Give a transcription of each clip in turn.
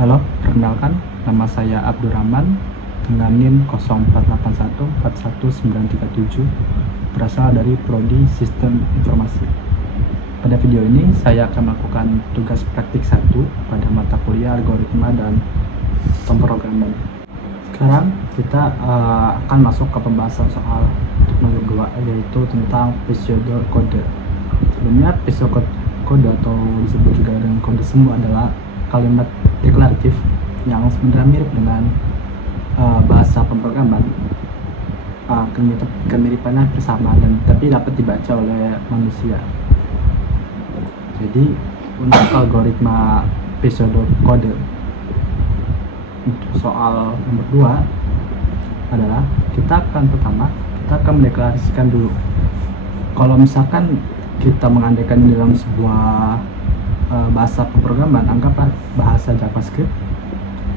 Halo, perkenalkan, nama saya Abdurrahman dengan NIM 0481411937, berasal dari Prodi Sistem Informasi. Pada video ini, saya akan melakukan tugas praktik 1 pada mata kuliah algoritma dan pemrograman. Sekarang kita akan masuk ke pembahasan soal nomor 2, yaitu tentang pseudokode. Sebelumnya, pseudokode atau disebut juga dengan kode semu adalah kalimat deklaratif yang sebenarnya mirip dengan bahasa pemrograman. Kemiripannya hampir sama, dan tapi dapat dibaca oleh manusia. Jadi untuk algoritma pseudokode untuk soal nomor 2 adalah kita akan mendeklarasikan dulu. Kalau misalkan kita mengandaikan dalam sebuah bahasa pemrograman, anggaplah bahasa JavaScript,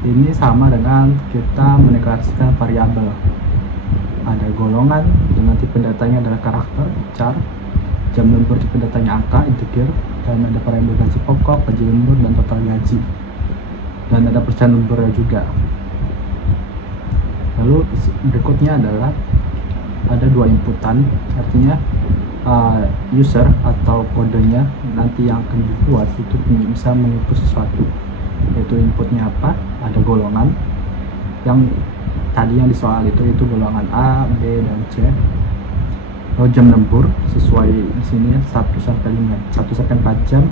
ini sama dengan kita mendeklarasikan variabel. Ada golongan dengan tipe datanya adalah karakter, char, jam lembur tipe datanya angka, integer, dan ada variabel gaji pokok, gaji lembur, dan total gaji, dan ada persen lemburnya juga. Lalu berikutnya adalah ada 2 inputan, artinya user atau kodenya nanti yang akan dibuat itu bisa menginput sesuatu, yaitu inputnya apa, ada golongan yang tadi yang di soal itu golongan A, B, dan C. Lalu jam lembur sesuai di sini 1 sampai 4 jam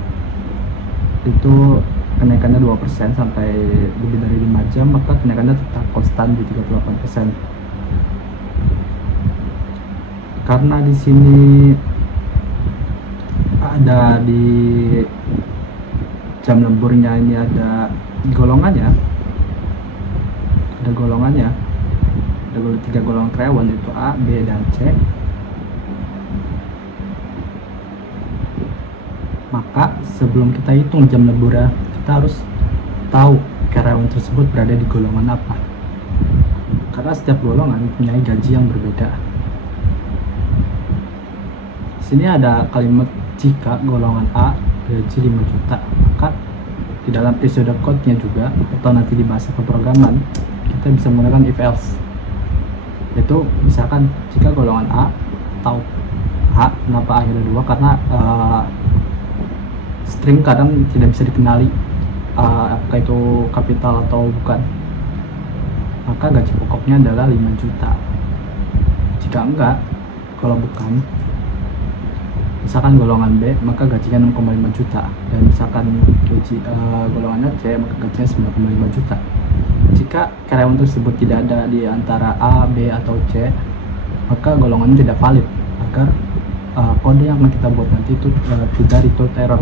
itu kenaikannya 2%, sampai lebih dari 5 jam maka kenaikannya tetap konstan di 38%. Karena di sini ada di jam lemburnya ini ada golongannya, ada 3 golongan karyawan, yaitu A, B, dan C. Maka sebelum kita hitung jam lemburnya, kita harus tahu karyawan tersebut berada di golongan apa, karena setiap golongan mempunyai gaji yang berbeda. Sini ada kalimat jika golongan A gaji 5 juta, maka di dalam pseudocode-nya juga atau nanti di bahasa pemrograman kita bisa menggunakan if else, yaitu misalkan jika golongan A atau A, kenapa A ada 2, karena string kadang tidak bisa dikenali apakah itu kapital atau bukan, maka gaji pokoknya adalah 5 juta. Jika enggak, kalau bukan, misalkan golongan B, maka gajinya 6,5 juta, dan misalkan golongannya C, maka gajinya 9,5 juta. Jika karyawan tersebut tidak ada di antara A, B, atau C, maka golongannya tidak valid, agar kode yang akan kita buat nanti itu tidak return error.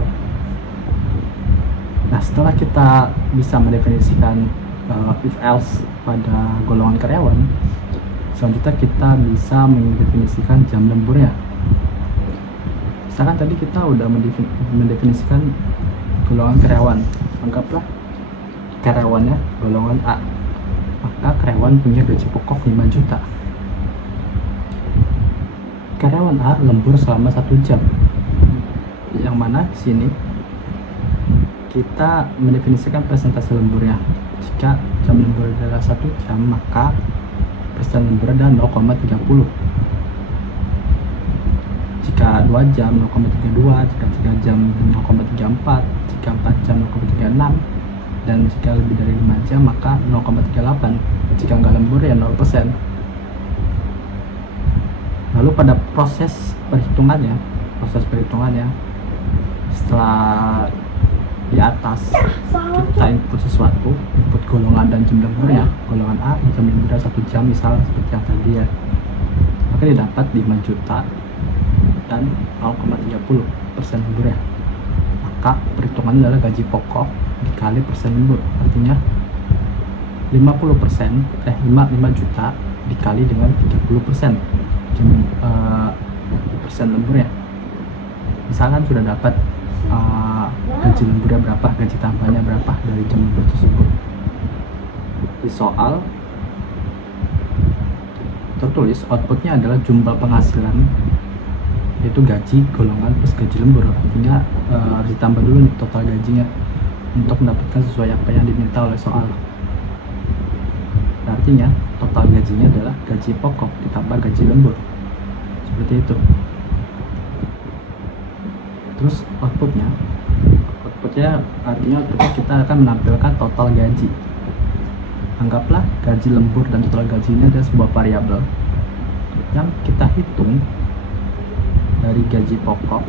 Nah, setelah kita bisa mendefinisikan if else pada golongan karyawan, selanjutnya kita bisa mendefinisikan jam lemburnya. Misalkan tadi kita udah mendefinisikan golongan karyawan, anggaplah karyawannya golongan A, maka karyawan punya gaji pokok 5 juta. Karyawan A lembur selama 1 jam, yang mana di sini kita mendefinisikan persentase lemburnya. Jika jam lembur adalah 1 jam, maka persen lembur adalah 0,30. Jika 2 jam 0,32, jika 3 jam 0,34, jika 4 jam 0,36, dan jika lebih dari 5 jam maka 0,38. Jika nggak lembur ya 0%. Lalu pada proses perhitungannya, setelah di atas kita input sesuatu, input golongan dan jam lemburnya, golongan A jam lemburnya 1 jam misal seperti yang tadi ya, maka didapat 5 juta dan 0,30% lemburnya. Maka perhitungannya adalah gaji pokok dikali persen lembur, artinya 5 juta dikali dengan 30% persen lemburnya. Misalkan sudah dapat gaji lemburnya berapa, gaji tambahnya berapa dari jam lembur tersebut. Di soal tertulis outputnya adalah jumlah penghasilan, yaitu gaji golongan plus gaji lembur, artinya harus ditambah dulu nih total gajinya. untuk mendapatkan sesuai apa yang diminta oleh soal. Artinya total gajinya adalah gaji pokok ditambah gaji lembur, seperti itu. Terus outputnya artinya kita akan menampilkan total gaji. Anggaplah gaji lembur dan total gaji ini adalah sebuah variabel yang kita hitung dari gaji pokok,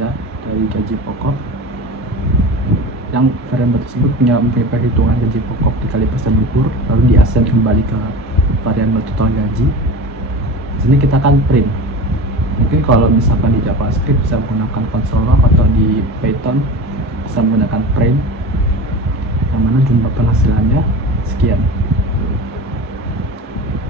ya, dari gaji pokok, yang variabel tersebut punya perhitungan gaji pokok dikali persen lembur, lalu diasen kembali ke variabel total gaji. Di sini kita akan print. Mungkin kalau misalkan di JavaScript bisa menggunakan console log, atau di Python bisa menggunakan print, yang mana jumlah penghasilannya sekian.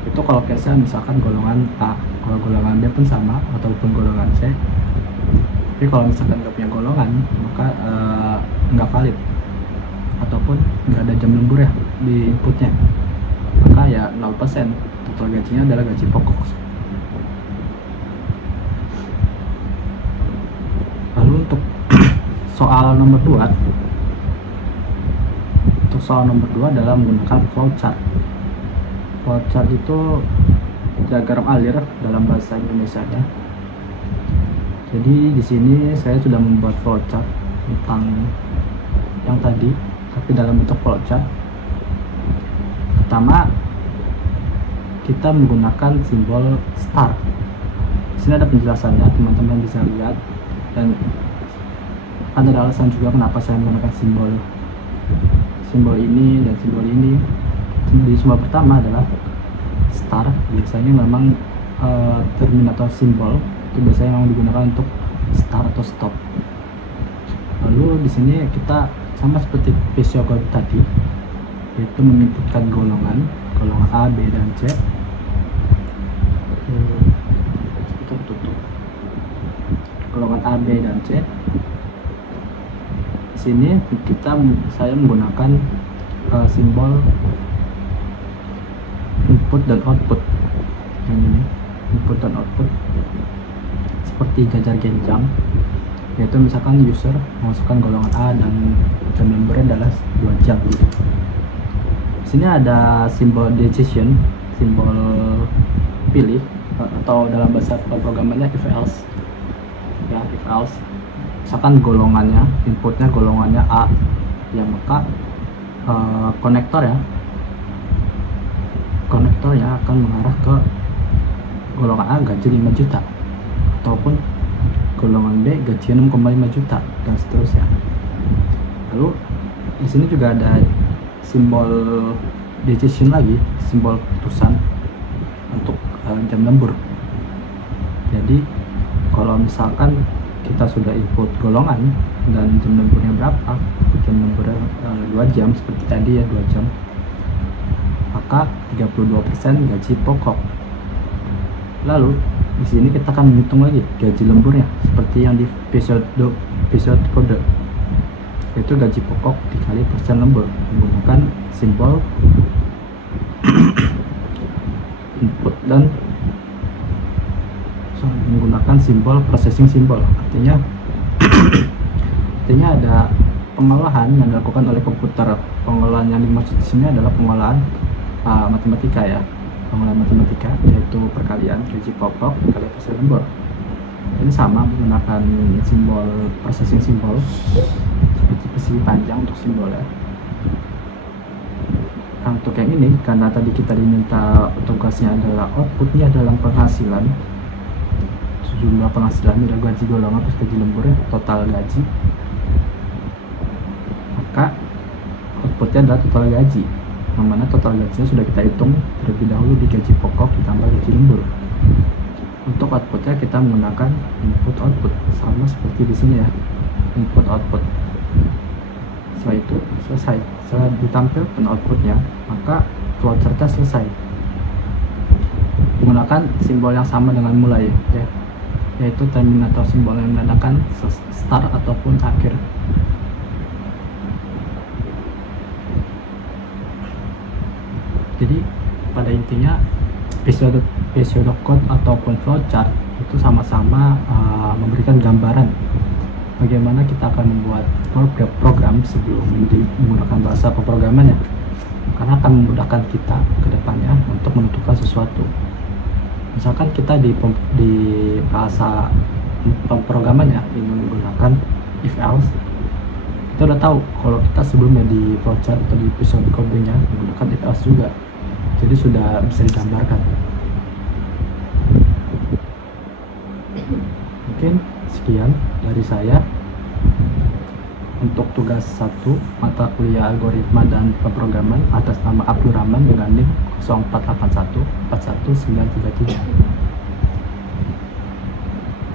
Itu kalau case-nya misalkan golongan A. Kalau golongan B pun sama, ataupun golongan C. Tapi kalau misalkan nggak punya golongan, maka nggak valid, ataupun nggak ada jam lembur ya di inputnya, maka ya 0%. Total gajinya adalah gaji pokok. Lalu untuk soal nomor 2, adalah menggunakan flowchart. Flowchart itu diagram alir dalam bahasa Indonesia-nya. Jadi di sini saya sudah membuat flowchart tentang yang tadi, tapi dalam bentuk flowchart. Pertama, kita menggunakan simbol star. Di sini ada penjelasannya, teman-teman bisa lihat, dan ada alasan juga kenapa saya menggunakan simbol ini dan simbol ini. Di simbol pertama adalah star. Biasanya memang terminator simbol itu biasanya memang digunakan untuk start atau stop. Lalu di sini kita sama seperti Physiocode tadi, yaitu menginputkan golongan A, B, dan C. Golongan A, B, dan C. Di sini saya menggunakan simbol input dan output. Yang ini input dan output seperti jajar genjang, yaitu misalkan user memasukkan golongan A dan jam lemburnya adalah 2 jam. Di sini ada simbol decision, simbol pilih, atau dalam bahasa programnya if else. Ya, if else. Misalkan golongannya, inputnya golongannya A, ya maka konektornya akan mengarah ke golongan A gaji 5 juta, ataupun golongan B gaji 6,5 juta, dan seterusnya. Lalu di sini juga ada simbol decision lagi, simbol keputusan untuk jam lembur. Jadi kalau misalkan kita sudah input golongan dan jam lemburnya berapa, jam lemburnya 2 jam seperti tadi ya, 2 jam, maka 32% gaji pokok. Lalu di sini kita akan menghitung lagi gaji lemburnya seperti yang di episode kode, yaitu gaji pokok dikali persen lembur menggunakan simbol input dan menggunakan simbol processing symbol. Artinya ada pengolahan yang dilakukan oleh komputer. Pengolahan yang dimaksud di sini adalah pengolahan matematika ya, pengolahan matematika, yaitu perkalian gaji pokok dikali persen lembur. Ini sama menggunakan simbol processing symbol seperti persegi panjang untuk simbolnya. Nah, untuk yang ini, karena tadi kita diminta tugasnya adalah outputnya adalah penghasilan, jumlah penghasilan adalah gaji golongan plus gaji lemburnya, total gaji, maka outputnya adalah total gaji, yang mana total gajinya sudah kita hitung terlebih dahulu di gaji pokok ditambah gaji lembur. Untuk outputnya kita menggunakan input output, sama seperti di sini ya, input output. Setelah itu selesai, setelah ditampilkan outputnya, maka flowchartnya selesai. Menggunakan simbol yang sama dengan mulai ya, yaitu terminator simbol yang menandakan start ataupun akhir. Jadi pada intinya pseudocode ataupun flowchart itu sama-sama memberikan gambaran bagaimana kita akan membuat program sebelum menggunakan bahasa pemrogramannya, karena akan memudahkan kita ke depannya untuk menentukan sesuatu. Misalkan kita di bahasa pemrogramannya ingin menggunakan if else, kita udah tahu kalau kita sebelumnya di flowchart atau di episode codingnya menggunakan if else juga, jadi sudah bisa digambarkan. Mungkin sekian dari saya untuk tugas 1 mata kuliah algoritma dan pemrograman atas nama Abdul Rahman dengan NIM 0481 41933.